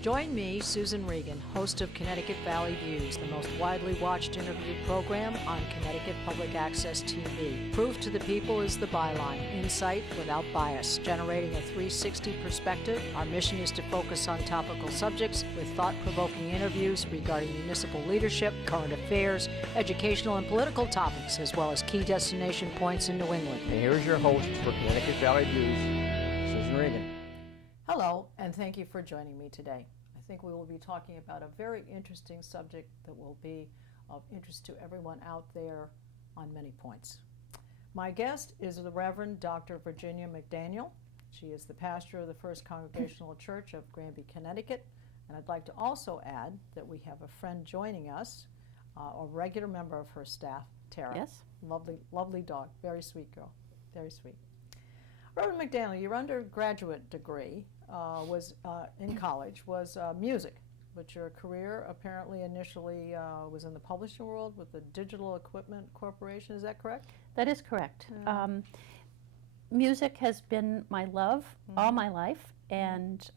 Join me, Susan Regan, host of Connecticut Valley Views, the most widely watched interview program on Connecticut Public Access TV. Proof to the people is the byline, insight without bias, generating a 360 perspective. Our mission is to focus on topical subjects with thought-provoking interviews regarding municipal leadership, current affairs, educational and political topics, as well as key destination points in New England. And here's your host for Connecticut Valley Views, Susan Regan. Hello, and thank you for joining me today. I think we will be talking about a very interesting subject that will be of interest to everyone out there on many points. My guest is the Reverend Dr. Virginia McDaniel. She is the pastor of the First Congregational Church of Granby, Connecticut. And I'd like to also add that we have a friend joining us, a regular member of her staff, Tara. Yes. Lovely dog, very sweet girl, very sweet. Reverend McDaniel, your undergraduate degree was in college was music, but your career apparently initially was in the publishing world with the Digital Equipment Corporation. Is that correct? That is correct. Music has been my love all my life, and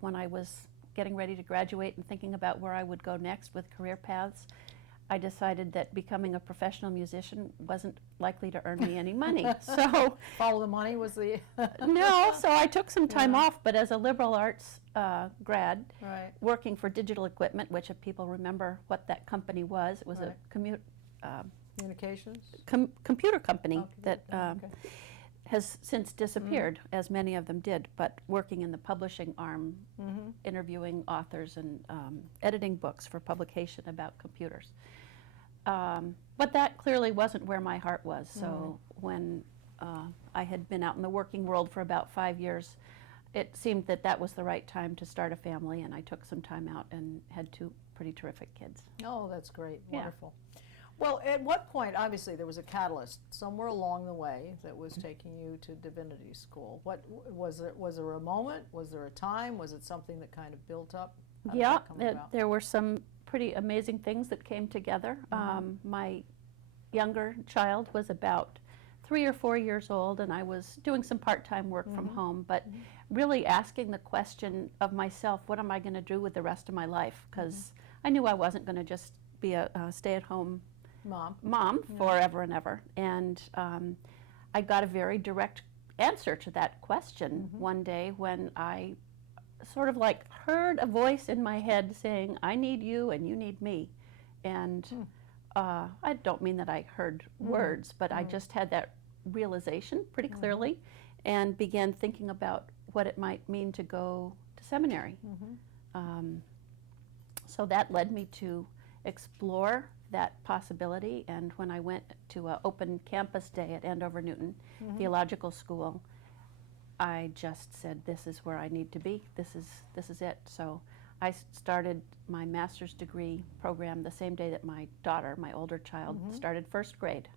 when I was getting ready to graduate and thinking about where I would go next with career paths, I decided that becoming a professional musician wasn't likely to earn me any money. So follow the money was the no. So I took some time off. But as a liberal arts grad, right, working for Digital Equipment, which if people remember what that company was, it was right, a communications computer company that okay, has since disappeared, as many of them did. But working in the publishing arm, interviewing authors and editing books for publication about computers. But that clearly wasn't where my heart was. So when I had been out in the working world for about 5 years, it seemed that that was the right time to start a family, and I took some time out and had 2 pretty terrific kids. Oh, that's great. Yeah. Wonderful. Well, at what point, obviously, there was a catalyst somewhere along the way that was taking you to divinity school. What was there? Was there a moment? Was there a time? Was it something that kind of built up? How did that come about? There were some pretty amazing things that came together. My younger child was about 3 or 4 years old, and I was doing some part-time work from home, but really asking the question of myself, what am I going to do with the rest of my life? Because I knew I wasn't going to just be a stay-at-home mom forever and ever. And I got a very direct answer to that question one day when I sort of like heard a voice in my head saying, I need you and you need me. And I don't mean that I heard words, but I just had that realization pretty clearly and began thinking about what it might mean to go to seminary. So that led me to explore that possibility, and when I went to an open campus day at Andover Newton Theological School, I just said, this is where I need to be. This is it. So I started my master's degree program the same day that my daughter, my older child, started first grade,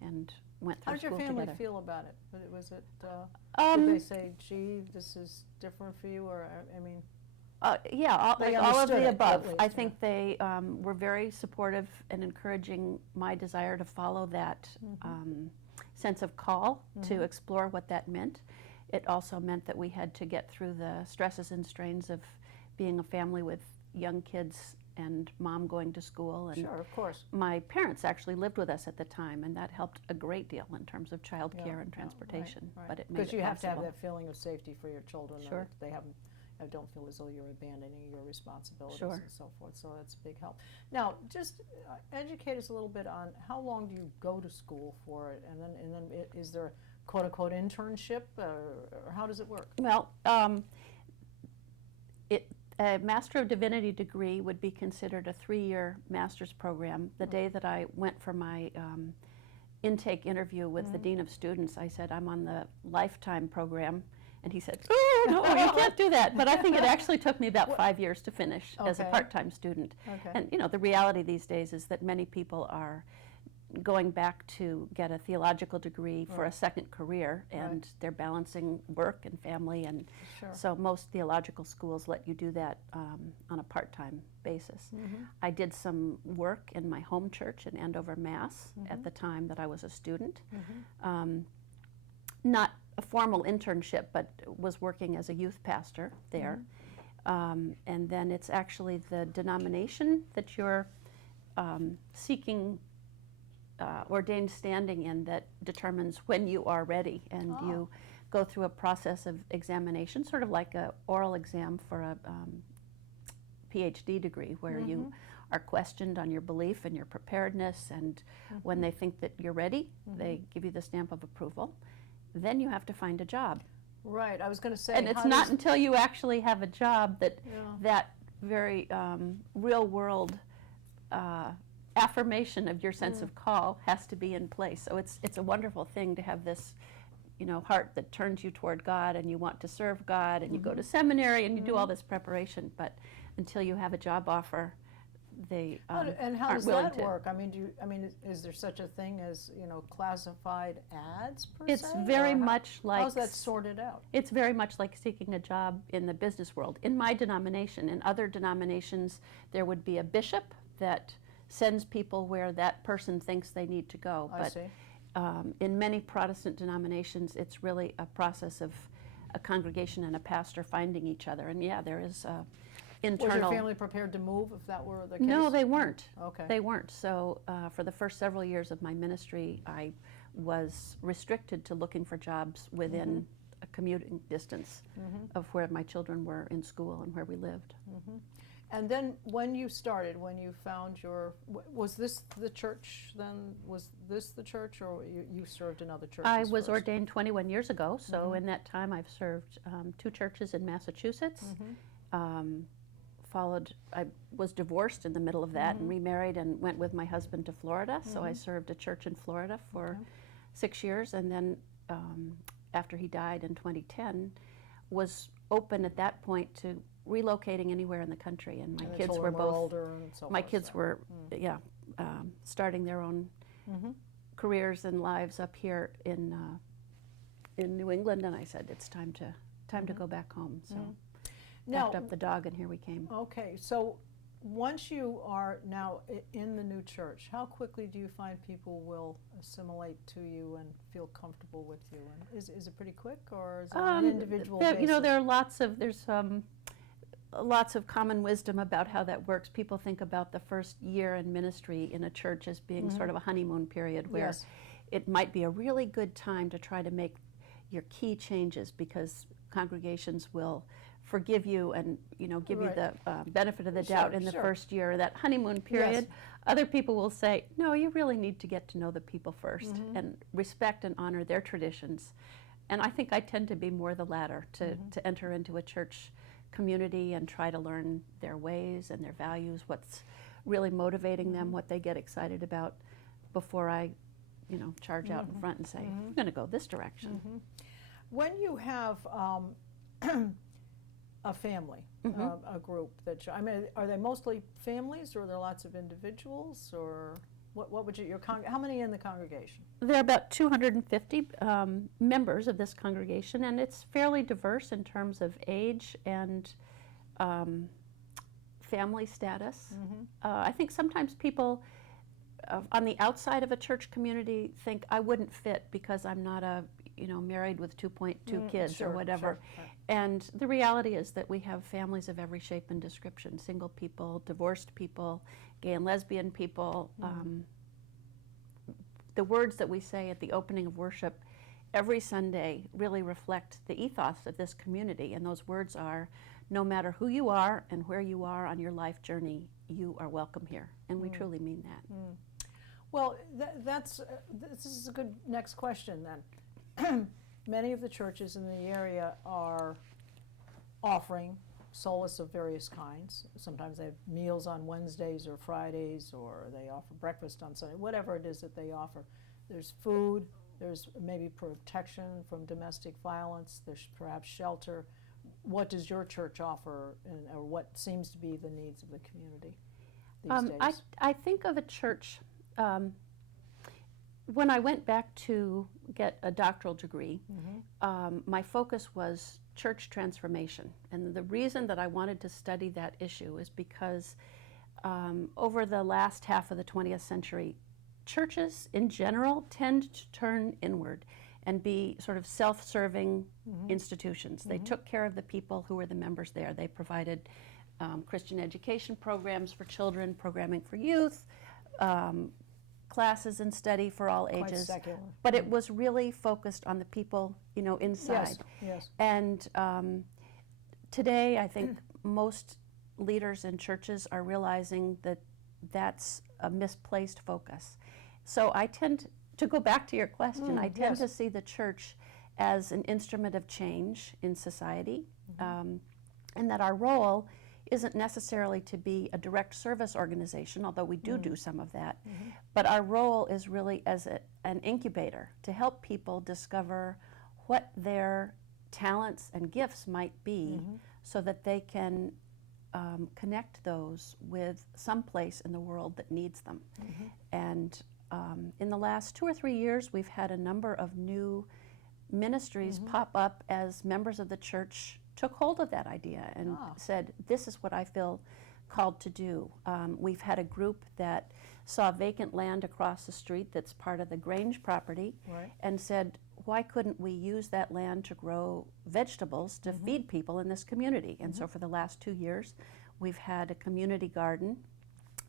and went through school together. How did your family feel about it? Was it, did they say, gee, this is different for you, or, I mean... yeah, all of the above. I think they were very supportive and encouraging my desire to follow that sense of call to explore what that meant. It also meant that we had to get through the stresses and strains of being a family with young kids and mom going to school. And sure, of course. My parents actually lived with us at the time, and that helped a great deal in terms of child care and transportation. Right. But it made because you have to have possible. that feeling of safety for your children. Sure. That they haven't. I don't feel as though you're abandoning your responsibilities Sure. and so forth, so that's a big help. Now, just educate us a little bit on how long do you go to school for it, and then is there a quote-unquote internship, or how does it work? Well, a Master of Divinity degree would be considered a 3-year master's program. The day that I went for my intake interview with the Dean of Students, I said, I'm on the lifetime program. And he said, oh, no, you can't do that. But I think it actually took me about 5 years to finish as a part-time student. And, you know, the reality these days is that many people are going back to get a theological degree for a second career, and they're balancing work and family. And so most theological schools let you do that on a part-time basis. I did some work in my home church in Andover, Mass. At the time that I was a student. Not a formal internship, but was working as a youth pastor there. And then it's actually the denomination that you're seeking ordained standing in that determines when you are ready, and you go through a process of examination, sort of like an oral exam for a PhD degree, where you are questioned on your belief and your preparedness, and when they think that you're ready, they give you the stamp of approval. Then you have to find a job. Right, I was going to say. And it's not until you actually have a job that that very real world affirmation of your sense of call has to be in place. So it's a wonderful thing to have this, heart that turns you toward God, and you want to serve God, and you go to seminary, and you do all this preparation. But until you have a job offer, they and how aren't does willing that to. work? I mean, is there such a thing as classified ads per It's se? very Or much like how's that sorted out? It's very much like seeking a job in the business world. In my denomination, in other denominations, there would be a bishop that sends people where that person thinks they need to go. I see. In many Protestant denominations, it's really a process of a congregation and a pastor finding each other. And yeah, there is internal. Was your family prepared to move if that were the case? No, they weren't. Okay. They weren't. So for the first several years of my ministry, I was restricted to looking for jobs within a commuting distance of where my children were in school and where we lived. And then when you started, when you found was this the church then? Was this the church, or you served in other churches I was first? ordained 21 years ago, so in that time I've served 2 churches in Massachusetts. I was divorced in the middle of that and remarried and went with my husband to Florida, so I served a church in Florida for 6 years, and then after he died in 2010, was open at that point to relocating anywhere in the country, and my kids were both older and so my forth, kids so. were starting their own careers and lives up here in New England, and I said it's time to go back home. So Now, packed up the dog, and here we came. okay, so once you are now in the new church, how quickly do you find people will assimilate to you and feel comfortable with you? And is it pretty quick, or is it on an individual basis? There are lots of common wisdom about how that works. People think about the first year in ministry in a church as being sort of a honeymoon period, where it might be a really good time to try to make your key changes, because congregations will forgive you and give you the benefit of the doubt in the first year, that honeymoon period. Other people will say, no, you really need to get to know the people first and respect and honor their traditions. And I think I tend to be more the latter, to enter into a church community and try to learn their ways and their values, what's really motivating them, what they get excited about, before I charge out in front and say, I'm going to go this direction. When you have a family, a group that are they mostly families, or are there lots of individuals, or what would how many in the congregation? There are about 250 members of this congregation, and it's fairly diverse in terms of age and family status. I think sometimes people on the outside of a church community think I wouldn't fit because I'm not married with 2.2 kids or whatever. And the reality is that we have families of every shape and description: single people, divorced people, gay and lesbian people. The words that we say at the opening of worship every Sunday really reflect the ethos of this community, and those words are, no matter who you are and where you are on your life journey, you are welcome here, and we truly mean that. Well, this is a good next question then. Many of the churches in the area are offering solace of various kinds. Sometimes they have meals on Wednesdays or Fridays, or they offer breakfast on Sunday, whatever it is that they offer. There's food, there's maybe protection from domestic violence, there's perhaps shelter. What does your church offer, or what seems to be the needs of the community these days? I think of a church, when I went back to get a doctoral degree, my focus was church transformation. And the reason that I wanted to study that issue is because over the last half of the 20th century, churches in general tend to turn inward and be sort of self-serving institutions. They took care of the people who were the members there. They provided Christian education programs for children, programming for youth, classes and study for all Quite ages. secular. But it was really focused on the people, inside. Yes. And today, I think most leaders in churches are realizing that that's a misplaced focus. So I tend to go back to your question. I tend to see the church as an instrument of change in society, and that our role isn't necessarily to be a direct service organization, although we do some of that, but our role is really as an incubator to help people discover what their talents and gifts might be so that they can connect those with some place in the world that needs them. And in the last 2 or 3 years, we've had a number of new ministries pop up as members of the church took hold of that idea and said, this is what I feel called to do. We've had a group that saw vacant land across the street that's part of the Grange property and said, why couldn't we use that land to grow vegetables to feed people in this community? And so for the last 2 years, we've had a community garden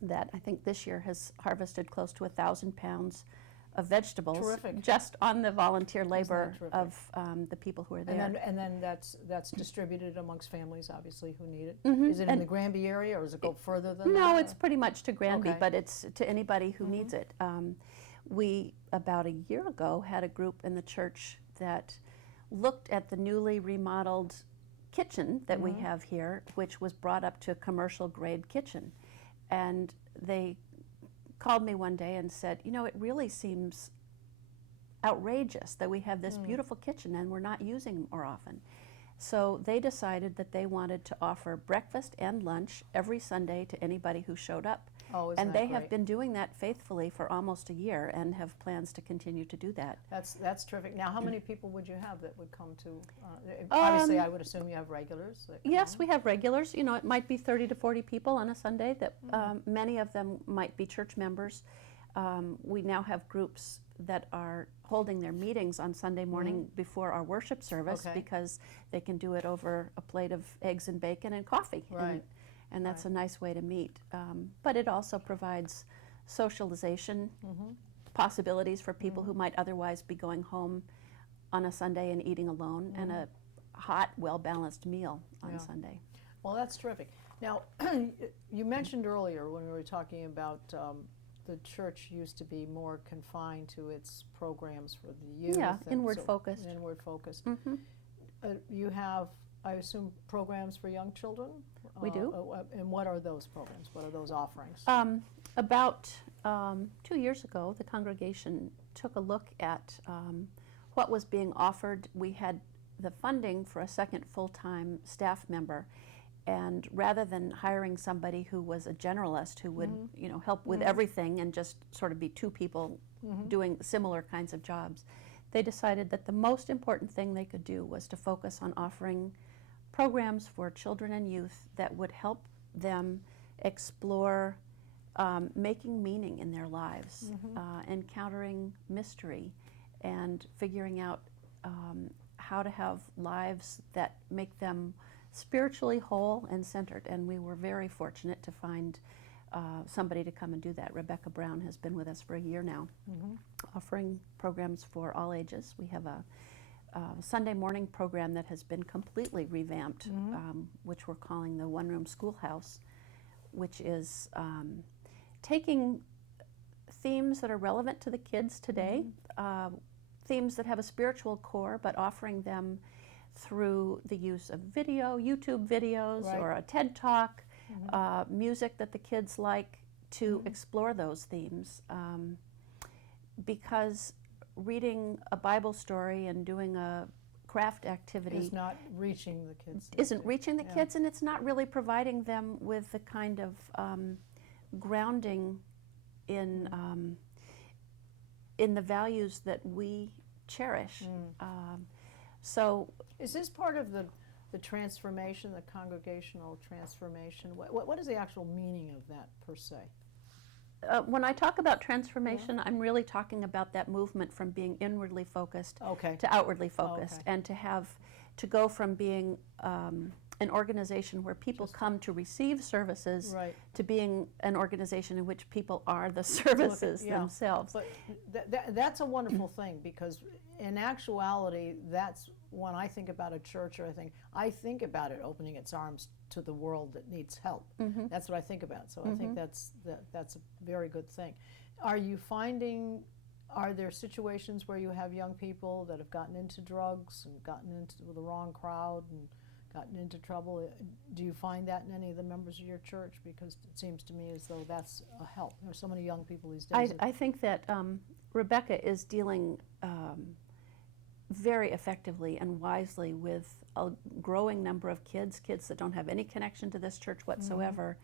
that I think this year has harvested close to 1,000 pounds of vegetables. Terrific. Just on the volunteer labor of the people who are there. And then that's distributed amongst families, obviously, who need it. Is it in the Granby area, or does it go further than that? No, it's pretty much to Granby, Okay. but it's to anybody who needs it. We, about a year ago, had a group in the church that looked at the newly remodeled kitchen that we have here, which was brought up to a commercial grade kitchen. And they called me one day and said, it really seems outrageous that we have this beautiful kitchen and we're not using it more often. So they decided that they wanted to offer breakfast and lunch every Sunday to anybody who showed up. Oh, isn't And that they great? have been doing that faithfully for almost a year and have plans to continue to do that. That's terrific. Now, how many people would you have that would come to? Obviously, I would assume you have regulars. That come. Yes, we have regulars. It might be 30 to 40 people on a Sunday. That many of them might be church members. We now have groups that are holding their meetings on Sunday morning before our worship service because they can do it over a plate of eggs and bacon and coffee. Right. And that's a nice way to meet. But it also provides socialization possibilities for people who might otherwise be going home on a Sunday and eating alone, and a hot, well-balanced meal on Sunday. Well, that's terrific. Now, you mentioned earlier when we were talking about the church used to be more confined to its programs for the youth. Yeah, and inward focused. Inward focused. You have, I assume, programs for young children? We do. And what are those programs? What are those offerings? About 2 years ago, the congregation took a look at what was being offered. We had the funding for a second full-time staff member, and rather than hiring somebody who was a generalist who would help with everything and just sort of be two people doing similar kinds of jobs, they decided that the most important thing they could do was to focus on offering programs for children and youth that would help them explore making meaning in their lives, encountering mystery, and figuring out how to have lives that make them spiritually whole and centered. And we were very fortunate to find somebody to come and do that. Rebecca Brown has been with us for a year now, offering programs for all ages. We have a Sunday morning program that has been completely revamped, which we're calling the One Room Schoolhouse, which is taking themes that are relevant to the kids today, themes that have a spiritual core, but offering them through the use of video, YouTube videos, or a TED Talk, music that the kids like, to explore those themes. Because reading a Bible story and doing a craft activity is not reaching the kids. Isn't reaching the kids, and it's not really providing them with the kind of grounding in the values that we cherish. So, is this part of the transformation, the congregational transformation? What is the actual meaning of that, per se? when I talk about transformation, I'm really talking about that movement from being inwardly focused Okay. to outwardly focused, Okay. and to go from being an organization where people come to receive services Right. to being an organization in which people are the services yeah. themselves. But that's a wonderful thing, because in actuality, that's when I think about a church, or I think about it opening its arms to the world that needs help. That's what I think about. So I think that's a very good thing. Are you finding, are there situations where you have young people that have gotten into drugs and gotten into the wrong crowd and gotten into trouble? Do you find that in any of the members of your church? Because it seems to me as though that's a help. There are so many young people these days. I think that Rebecca is dealing very effectively and wisely with a growing number of kids that don't have any connection to this church whatsoever,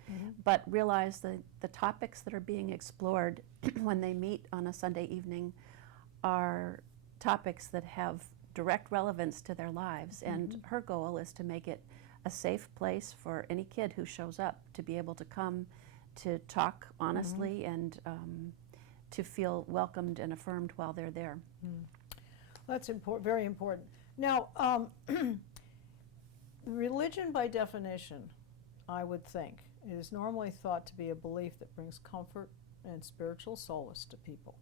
but realize the topics that are being explored when they meet on a Sunday evening are topics that have direct relevance to their lives, and her goal is to make it a safe place for any kid who shows up to be able to come to talk honestly and to feel welcomed and affirmed while they're there. That's very important. Now, religion by definition, I would think, is normally thought to be a belief that brings comfort and spiritual solace to people.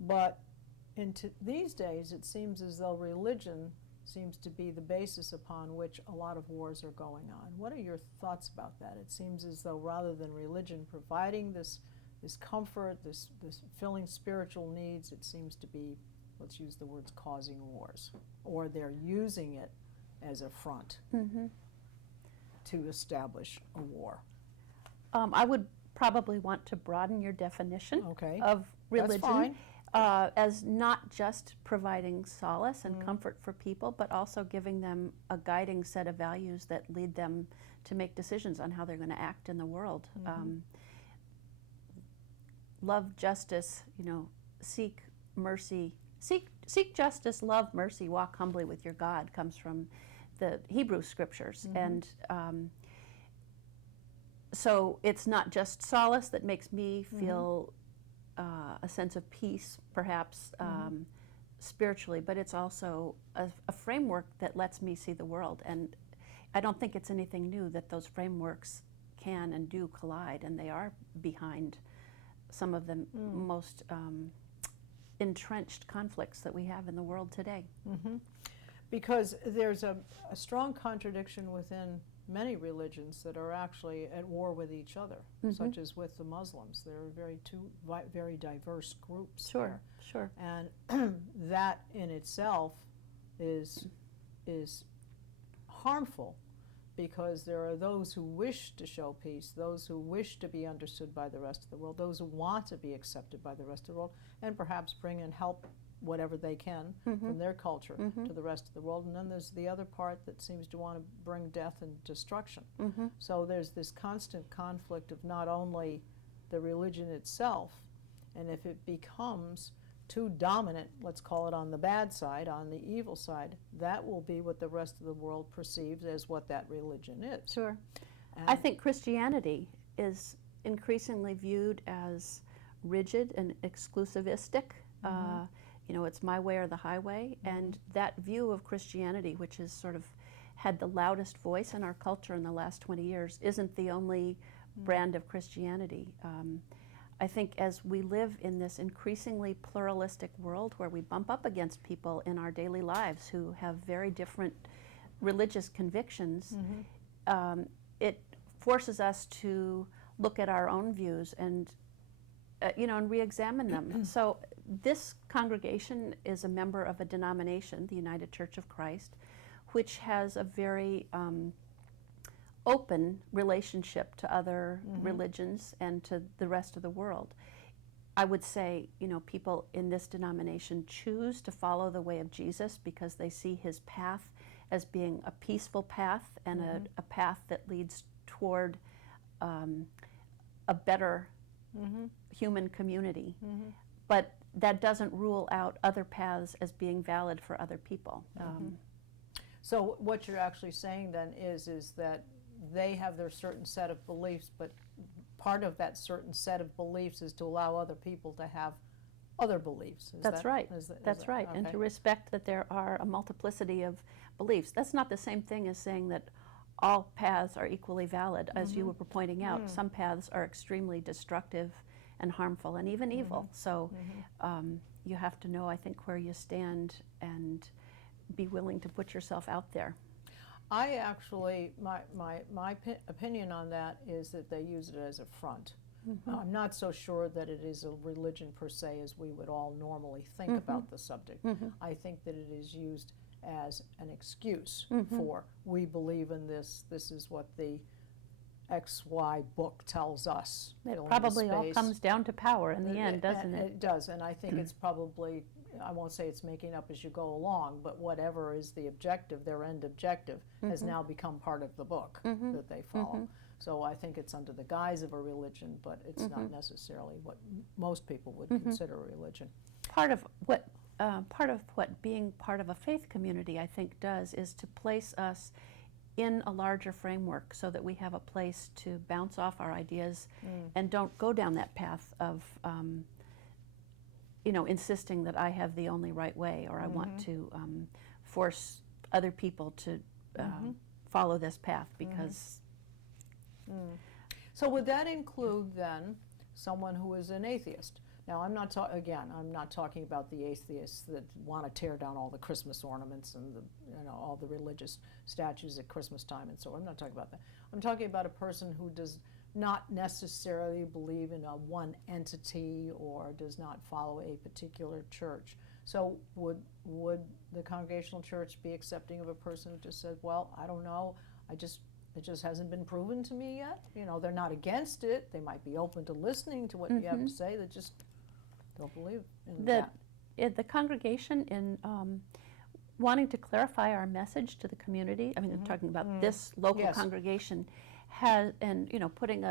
But these days, it seems as though religion seems to be the basis upon which a lot of wars are going on. What are your thoughts about that? It seems as though rather than religion providing this comfort, this filling spiritual needs, it seems to be, let's use the words, causing wars, or they're using it as a front to establish a war. I would probably want to broaden your definition of religion. That's fine. As not just providing solace and comfort for people, but also giving them a guiding set of values that lead them to make decisions on how they're going to act in the world. Love justice, seek mercy. Seek justice, love mercy, walk humbly with your God comes from the Hebrew scriptures. And so it's not just solace that makes me feel a sense of peace, perhaps, spiritually, but it's also a framework that lets me see the world. And I don't think it's anything new that those frameworks can and do collide, and they are behind some of the most entrenched conflicts that we have in the world today. Because there's a strong contradiction within many religions that are actually at war with each other, such as with the Muslims. There are two very diverse groups there. Sure. And that in itself is harmful, because there are those who wish to show peace, those who wish to be understood by the rest of the world, those who want to be accepted by the rest of the world, and perhaps bring and help whatever they can from their culture to the rest of the world. And then there's the other part that seems to want to bring death and destruction. So there's this constant conflict of not only the religion itself, and if it becomes too dominant, let's call it on the bad side, on the evil side, that will be what the rest of the world perceives as what that religion is. Sure. And I think Christianity is increasingly viewed as rigid and exclusivistic. It's my way or the highway. And that view of Christianity, which has sort of had the loudest voice in our culture in the last 20 years, isn't the only brand of Christianity. I think as we live in this increasingly pluralistic world where we bump up against people in our daily lives who have very different religious convictions, it forces us to look at our own views and re-examine them. So this congregation is a member of a denomination, the United Church of Christ, which has a very open relationship to other religions and to the rest of the world. I would say, people in this denomination choose to follow the way of Jesus because they see his path as being a peaceful path and a path that leads toward a better human community. But that doesn't rule out other paths as being valid for other people. So what you're actually saying then is that they have their certain set of beliefs, but part of that certain set of beliefs is to allow other people to have other beliefs. That's right. That's right. Okay. And to respect that there are a multiplicity of beliefs. That's not the same thing as saying that all paths are equally valid. As you were pointing out, some paths are extremely destructive and harmful and even evil. So you have to know, I think, where you stand and be willing to put yourself out there. I actually, my opinion on that is that they use it as a front. I'm not so sure that it is a religion per se as we would all normally think about the subject. I think that it is used as an excuse for, we believe in this, this is what the XY book tells us. It probably all comes down to power in the end, doesn't it? It does, and I think it's probably, I won't say it's making up as you go along, but whatever is the objective, their end objective, has now become part of the book that they follow. So I think it's under the guise of a religion, but it's not necessarily what most people would consider a religion. Part of what being part of a faith community, I think, does is to place us in a larger framework so that we have a place to bounce off our ideas and don't go down that path of insisting that I have the only right way, or I want to force other people to follow this path because. So would that include then someone who is an atheist? Now I'm not I'm not talking about the atheists that want to tear down all the Christmas ornaments and all the religious statues at Christmas time and so on. I'm not talking about that. I'm talking about a person who does not necessarily believe in a one entity or does not follow a particular church. So would the Congregational Church be accepting of a person who just said, well, I don't know, it just hasn't been proven to me yet? They're not against it. They might be open to listening to what you have to say. They just don't believe in that. The congregation, in wanting to clarify our message to the community, I mean, I'm talking about this local congregation, has, and putting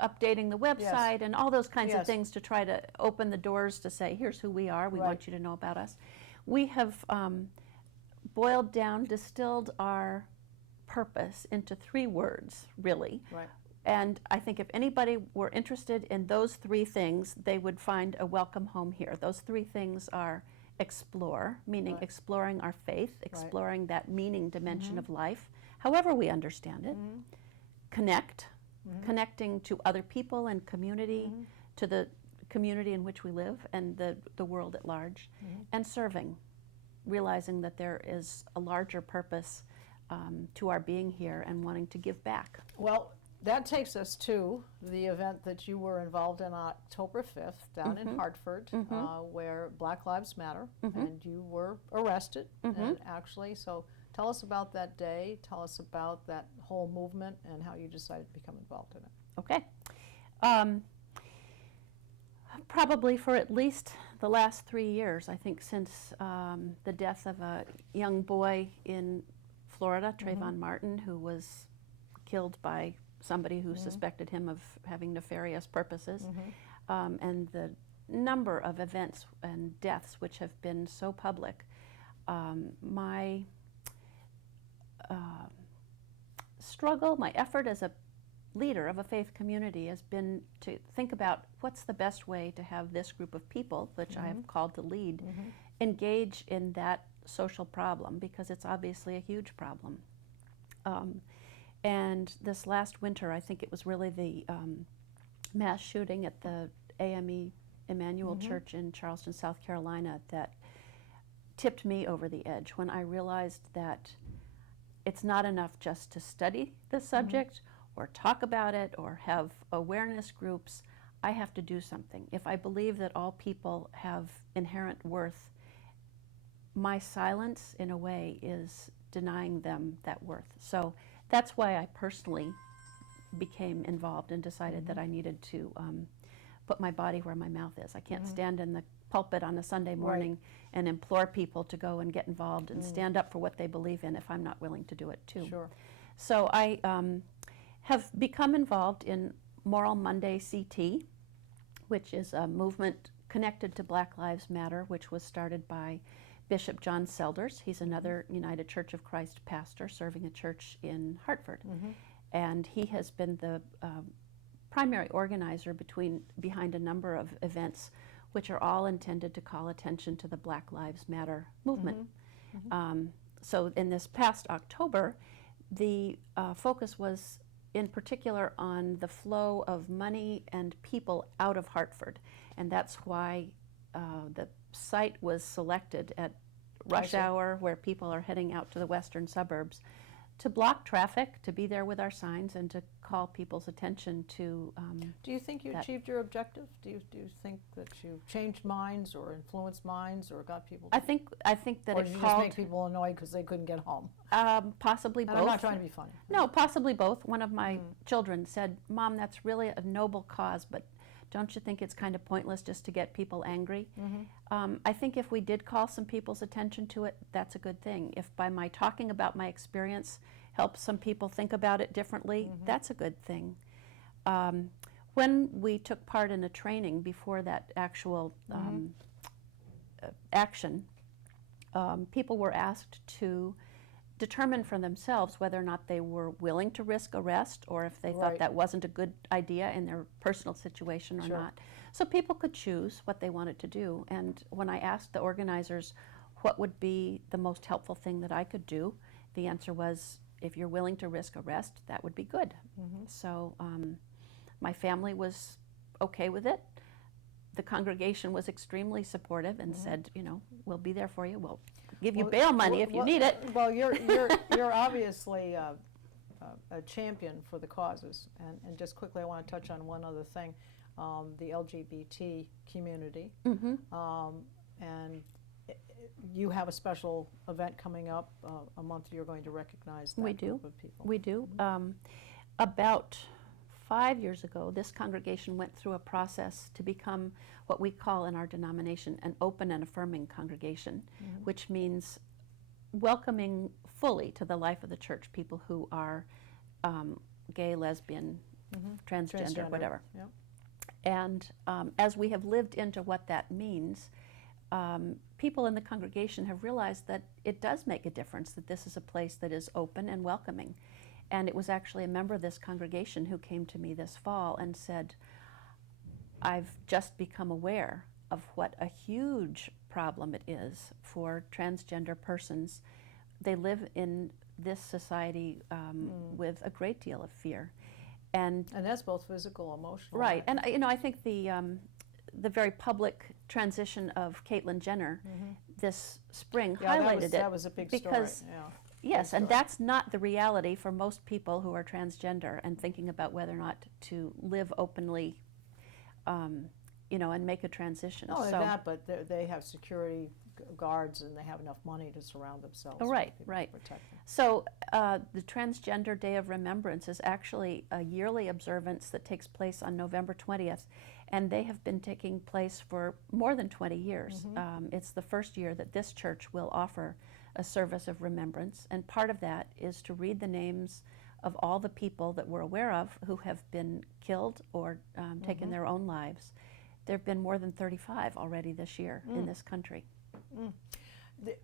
updating the website and all those kinds of things to try to open the doors to say, here's who we are, we want you to know about us. We have boiled down, distilled our purpose into 3 words, really. Right. And I think if anybody were interested in those 3 things, they would find a welcome home here. Those 3 things are explore, meaning exploring our faith, exploring that meaning dimension of life, however we understand it. Connect, connecting to other people and community, to the community in which we live and the world at large. And serving, realizing that there is a larger purpose to our being here and wanting to give back. Well, that takes us to the event that you were involved in October 5th down in Hartford, where Black Lives Matter, and you were arrested. And actually, so tell us about that day, tell us about that whole movement and how you decided to become involved in it. Okay. Probably for at least the last 3 years, I think, since the death of a young boy in Florida, Trayvon Martin, who was killed by somebody who suspected him of having nefarious purposes, and the number of events and deaths which have been so public. My struggle, my effort as a leader of a faith community has been to think about what's the best way to have this group of people, which I have called to lead, engage in that social problem, because it's obviously a huge problem. And this last winter, I think it was really the mass shooting at the AME Emmanuel Church in Charleston, South Carolina, that tipped me over the edge when I realized that it's not enough just to study the subject or talk about it or have awareness groups. I have to do something. If I believe that all people have inherent worth, my silence, in a way, is denying them that worth. So that's why I personally became involved and decided that I needed to put my body where my mouth is. I can't stand in the pulpit on a Sunday morning and implore people to go and get involved and stand up for what they believe in if I'm not willing to do it too. Sure. So I have become involved in Moral Monday CT, which is a movement connected to Black Lives Matter, which was started by Bishop John Selders. He's another United Church of Christ pastor serving a church in Hartford. And he has been the primary organizer behind a number of events which are all intended to call attention to the Black Lives Matter movement. So in this past October, the focus was in particular on the flow of money and people out of Hartford. And that's why the site was selected at rush hour, where people are heading out to the western suburbs, to block traffic, to be there with our signs, and to call people's attention to Do you think you achieved your objective? Do you think that you changed minds or influenced minds or got people? I think that or it did you called, just make people annoyed because they couldn't get home? possibly And both. I'm not trying to be funny. No, possibly both. One of my children said, "Mom, that's really a noble cause, but don't you think it's kind of pointless just to get people angry?" I think if we did call some people's attention to it, that's a good thing. If by my talking about my experience helps some people think about it differently, that's a good thing. When we took part in a training before that actual action, people were asked to determine for themselves whether or not they were willing to risk arrest, or if they thought that wasn't a good idea in their personal situation or not. So people could choose what they wanted to do. And when I asked the organizers what would be the most helpful thing that I could do, the answer was, if you're willing to risk arrest, that would be good. So my family was okay with it. The congregation was extremely supportive and said, you know, we'll be there for you. We'll give you bail money if you need it. Well, you're obviously a champion for the causes. And just quickly, I want to touch on one other thing, the LGBT community. And you have a special event coming up, a month you're going to recognize that group of people. We do. About 5 years ago, this congregation went through a process to become what we call in our denomination an open and affirming congregation, which means welcoming fully to the life of the church people who are gay, lesbian, transgender, whatever. And as we have lived into what that means, people in the congregation have realized that it does make a difference, that this is a place that is open and welcoming. And it was actually a member of this congregation who came to me this fall and said, I've just become aware of what a huge problem it is for transgender persons. They live in this society with a great deal of fear. And that's both physical, emotional. Right. And you know, I think the very public transition of Caitlyn Jenner this spring highlighted that was a big because story. yes, and that's not the reality for most people who are transgender and thinking about whether or not to live openly, you know, and make a transition. Not only that, but they have security guards and they have enough money to surround themselves. Right, with right. To protect them. So the Transgender Day of Remembrance is actually a yearly observance that takes place on November 20th, and they have been taking place for more than 20 years. It's the first year that this church will offer a service of remembrance, and part of that is to read the names of all the people that we're aware of who have been killed or taken their own lives. There have been more than 35 already this year in this country.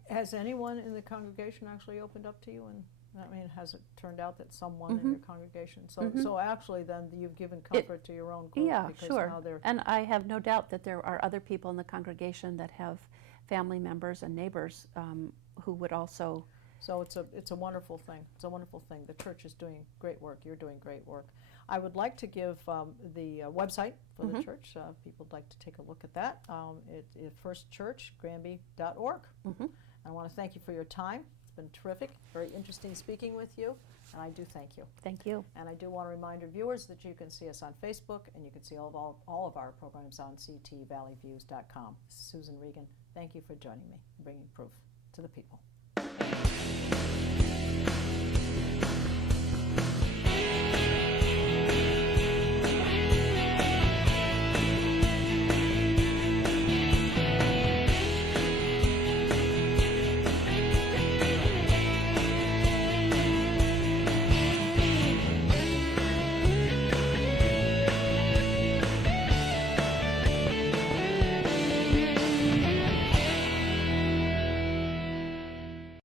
Has anyone in the congregation actually opened up to you? And I mean, has it turned out that someone in your congregation? So actually, then you've given comfort to your own group. Yeah, because sure. Now they're And I have no doubt that there are other people in the congregation that have family members and neighbors who would also. So it's a wonderful thing. It's a wonderful thing. The church is doing great work. You're doing great work. I would like to give the website for the church. People would like to take a look at that. It's firstchurchgranby.org. I want to thank you for your time. It's been terrific. Very interesting speaking with you, and I do thank you. Thank you. And I do want to remind our viewers that you can see us on Facebook, and you can see all of our programs on ctvalleyviews.com. This is Susan Regan. Thank you for joining me, bringing proof to the people.